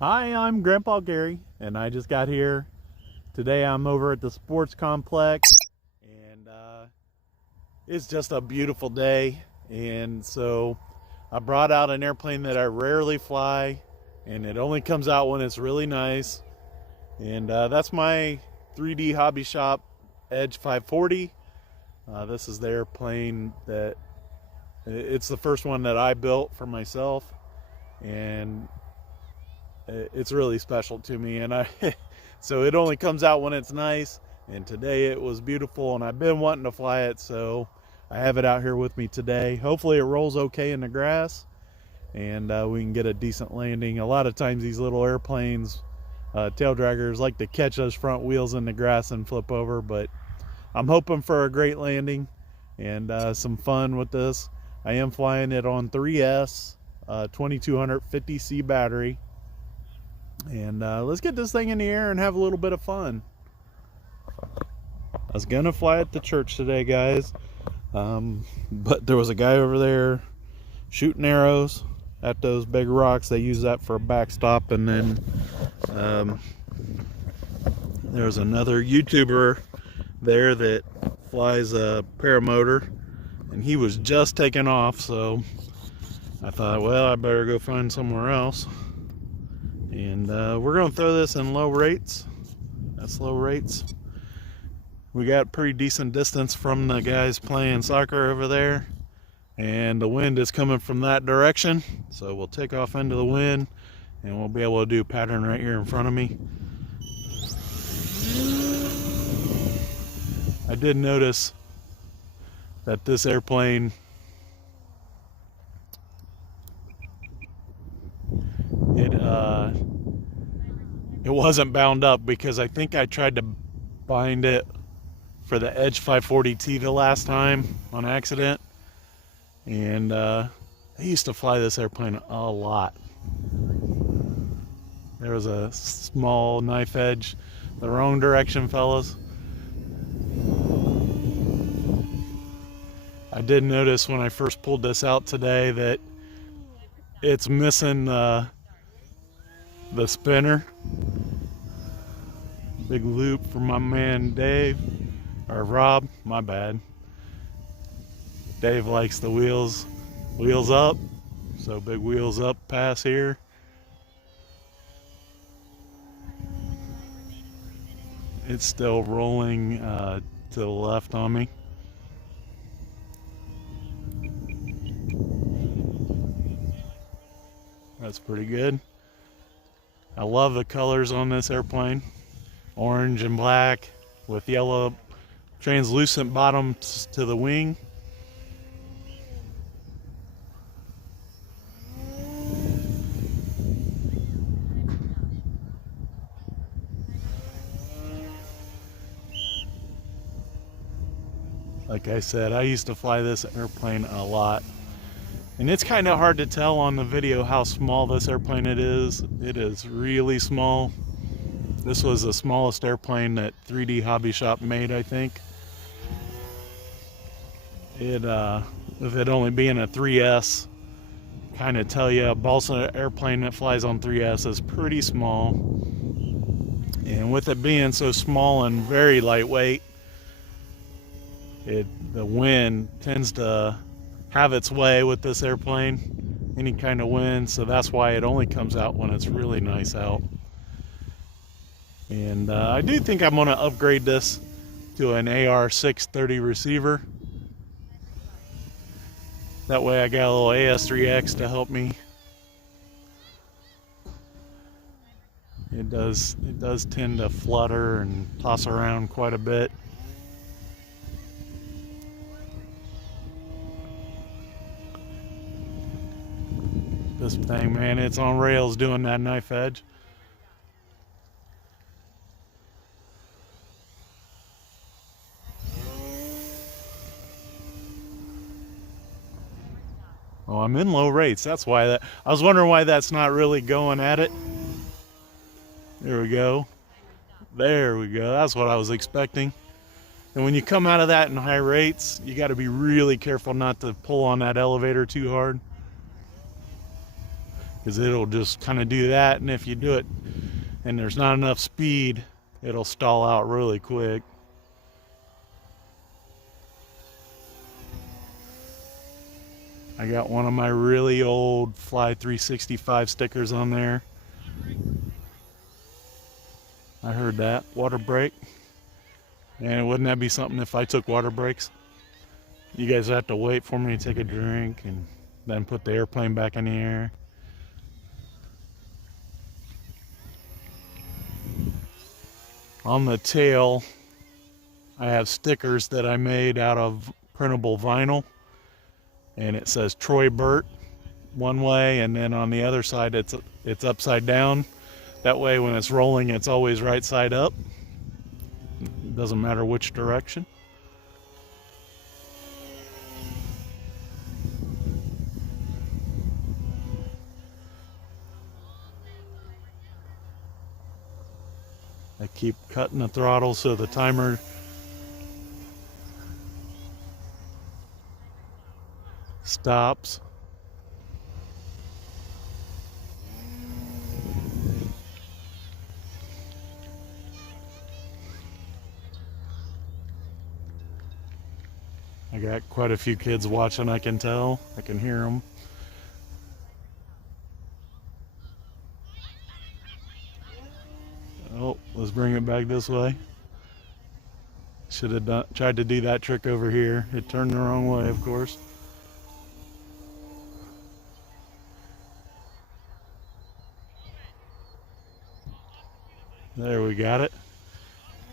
Hi, I'm Grandpa Gary, and I just got here. Today I'm over at the sports complex, and it's just a beautiful day. And so I brought out an airplane that I rarely fly, and it only comes out when it's really nice. And that's my 3D Hobbyshop Edge 540. This is the airplane that it's the first one that I built for myself, and it's really special to me. And so it only comes out when it's nice, and today it was beautiful, and I've been wanting to fly it, so I have it out here with me today. Hopefully it rolls okay in the grass, and we can get a decent landing. A lot of times these little airplanes, tail draggers, like to catch those front wheels in the grass and flip over, but I'm hoping for a great landing and some fun with this. I am flying it on 3S 2250C battery. And let's get this thing in the air and have a little bit of fun. I was gonna fly at the church today, guys, but there was a guy over there shooting arrows at those big rocks. They use that for a backstop. And then there's another YouTuber there that flies a paramotor, and he was just taking off, so I thought, well, I better go find somewhere else. And we're going to throw this in low rates. That's low rates. We got pretty decent distance from the guys playing soccer over there, and the wind is coming from that direction, so we'll take off into the wind and we'll be able to do a pattern right here in front of me. I did notice that this airplane, it wasn't bound up, because I think I tried to bind it for the Edge 540T the last time on accident. And I used to fly this airplane a lot. There was a small knife edge the wrong direction, fellas. I did notice when I first pulled this out today that it's missing the spinner. Big loop for my man Dave, or Rob, my bad. Dave likes the wheels up, so big wheels up pass here. It's still rolling to the left on me. That's pretty good. I love the colors on this airplane. Orange and black with yellow translucent bottoms to the wing. Like I said, I used to fly this airplane a lot, and it's kind of hard to tell on the video how small this airplane it is. It is really small. This was the smallest airplane that 3D Hobbyshop made, I think. It, with it only being a 3S, kind of tell you a balsa airplane that flies on 3S is pretty small. And with it being so small and very lightweight, the wind tends to have its way with this airplane, any kind of wind, so that's why it only comes out when it's really nice out. And I do think I'm going to upgrade this to an AR630 receiver. That way I got a little AS3X to help me. It does tend to flutter and toss around quite a bit. This thing, man, it's on rails doing that knife edge. Oh, I'm in low rates. That's why I was wondering why that's not really going at it. There we go. There we go. That's what I was expecting. And when you come out of that in high rates, you got to be really careful not to pull on that elevator too hard, because it'll just kind of do that, and if you do it and there's not enough speed, it'll stall out really quick. I got one of my really old Fly 365 stickers on there. I heard that. Water break. And wouldn't that be something if I took water breaks? You guys have to wait for me to take a drink and then put the airplane back in the air. On the tail, I have stickers that I made out of printable vinyl. And it says Troy Burt one way, and then on the other side it's upside down. That way when it's rolling, it's always right side up. It doesn't matter which direction. I keep cutting the throttle so the timer stops. I got quite a few kids watching, I can tell. I can hear them. Oh, let's bring it back this way. Should have tried to do that trick over here. It turned the wrong way, of course. There, we got it.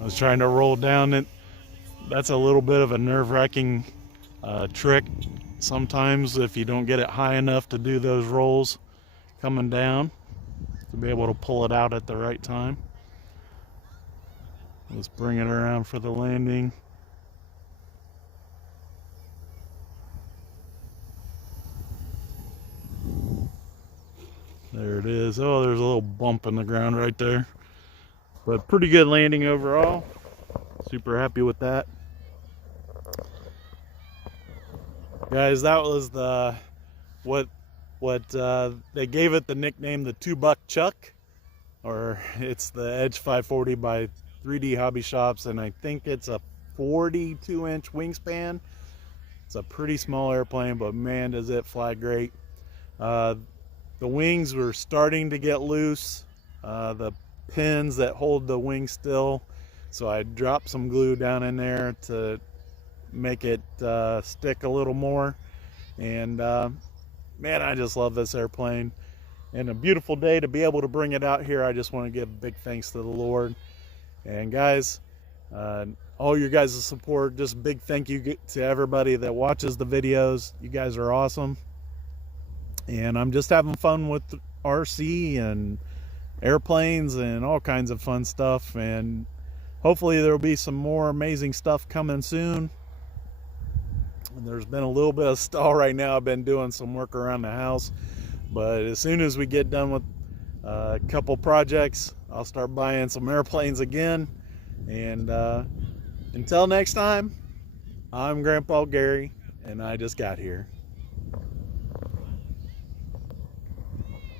I was trying to roll down it. That's a little bit of a nerve-wracking trick sometimes if you don't get it high enough to do those rolls coming down, to be able to pull it out at the right time. Let's bring it around for the landing. There it is. Oh, there's a little bump in the ground right there. But pretty good landing overall. Super happy with that. Guys, that was the what they gave it the nickname, the $2 Chuck, or it's the Edge 540 by 3D Hobbyshop, and I think it's a 42-inch wingspan. It's a pretty small airplane, but man, does it fly great. The wings were starting to get loose, the pins that hold the wing still, so I dropped some glue down in there to make it stick a little more. And man, I just love this airplane, and a beautiful day to be able to bring it out here. I just want to give big thanks to the Lord. And guys, all your guys' support, just big thank you to everybody that watches the videos. You guys are awesome, and I'm just having fun with RC and airplanes and all kinds of fun stuff, and hopefully there will be some more amazing stuff coming soon. And there's been a little bit of stall right now. I've been doing some work around the house, but as soon as we get done with a couple projects, I'll start buying some airplanes again. And until next time, I'm Grandpa Gary, and I just got here.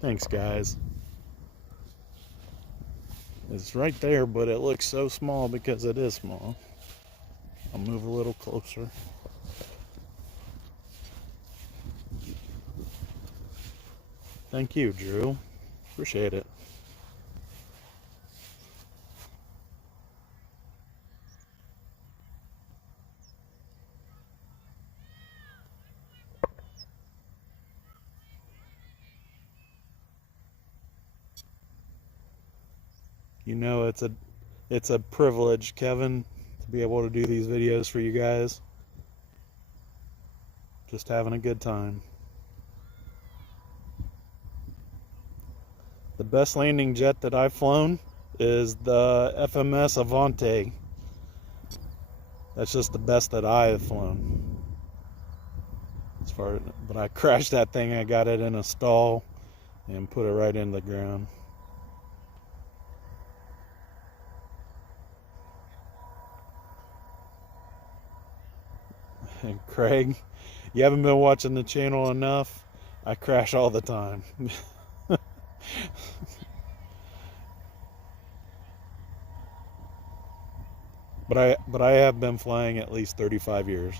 Thanks, guys. It's right there, but it looks so small because it is small. I'll move a little closer. Thank you, Drew. Appreciate it. You know, it's a privilege, Kevin, to be able to do these videos for you guys. Just having a good time. The best landing jet that I've flown is the FMS Avante. That's just the best that I have flown. But I crashed that thing. I got it in a stall and put it right in the ground. And Craig, you haven't been watching the channel enough. I crash all the time. But I have been flying at least 35 years.